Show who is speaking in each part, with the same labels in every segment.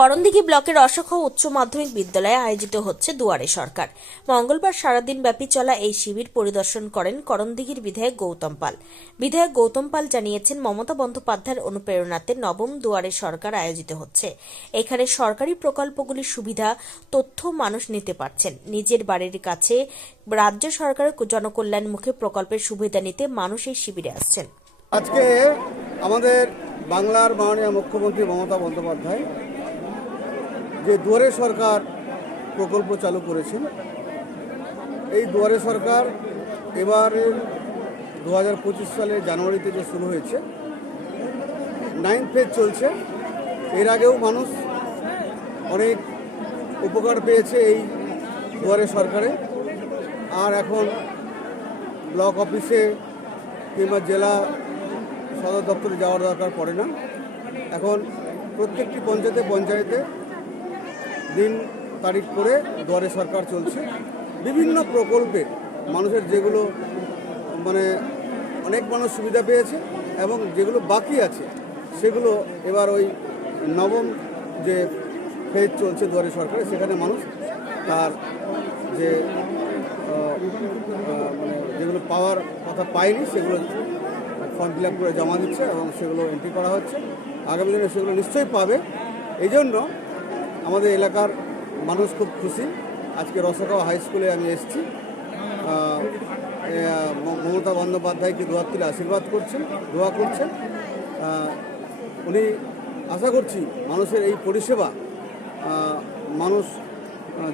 Speaker 1: করণদিঘি ব্লকের অশোক উচ্চ মাধ্যমিক বিদ্যালয়ে আয়োজিত হচ্ছে দুয়ারে সরকার। মঙ্গলবার সারাদিন ব্যাপী চলা এই শিবির পরিদর্শন করেন করণদিঘির বিধায়ক গৌতম পাল। বিধায়ক গৌতম পাল জানিয়েছেন, মমতা বন্দ্যোপাধ্যায়ের অনুপ্রেরণাতে নবম দুয়ারে সরকার আয়োজিত হচ্ছে। এখানে সরকারি প্রকল্পগুলির সুবিধা, তথ্য মানুষ নিতে পারছেন। নিজের বাড়ির কাছে রাজ্য সরকারের জনকল্যাণমুখী প্রকল্পের সুবিধা নিতে মানুষ এই শিবিরে আসছেন।
Speaker 2: আজকে আমাদের বাংলার মাননীয় মুখ্যমন্ত্রী মমতা বন্দ্যোপাধ্যায় যে দুয়ারে সরকার প্রকল্প চালু করেছেন, এই দুয়ারে সরকার এবারের দু হাজার পঁচিশ সালে জানুয়ারিতে যে শুরু হয়েছে নাইন ফেজ চলছে। এর আগেও মানুষ অনেক উপকার পেয়েছে এই দুয়ারে সরকারে। আর এখন ব্লক অফিসে কিংবা জেলা সদর দপ্তরে যাওয়ার দরকার পড়ে না। এখন প্রত্যেকটি পঞ্চায়েতে পঞ্চায়েতে দিন তারিখ করে দুয়ারে সরকার চলছে। বিভিন্ন প্রকল্পে মানুষের যেগুলো মানে অনেক মানুষ সুবিধা পেয়েছে এবং যেগুলো বাকি আছে, সেগুলো এবার ওই নবম যে ফেজ চলছে দুয়ারে সরকারে সেখানে মানুষ তার যে মানে যেগুলো পাওয়ার কথা পায়নি, সেগুলো ফর্ম ফিল আপ করে জমা দিচ্ছে এবং সেগুলো এন্ট্রি করা হচ্ছে। আগামী দিনে সেগুলো নিশ্চয়ই পাবে। এই জন্য আমাদের এলাকার মানুষ খুব খুশি। আজকে রসগাঁও হাই স্কুলে আমি এসেছি। মমতা বন্দ্যোপাধ্যায়কে দুয়ার তুলে আশীর্বাদ করছেন, দোয়া করছেন। উনি আশা করছি মানুষের এই পরিষেবা মানুষ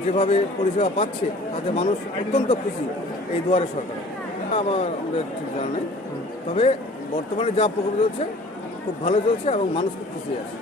Speaker 2: যেভাবে পরিষেবা পাচ্ছে, তাতে মানুষ অত্যন্ত খুশি এই দুয়ারে সরকার। আমার, আমাদের ঠিক জানা নেই। তবে বর্তমানে যা প্রকল্প চলছে, খুব ভালো চলছে এবং মানুষ খুব খুশি আছে।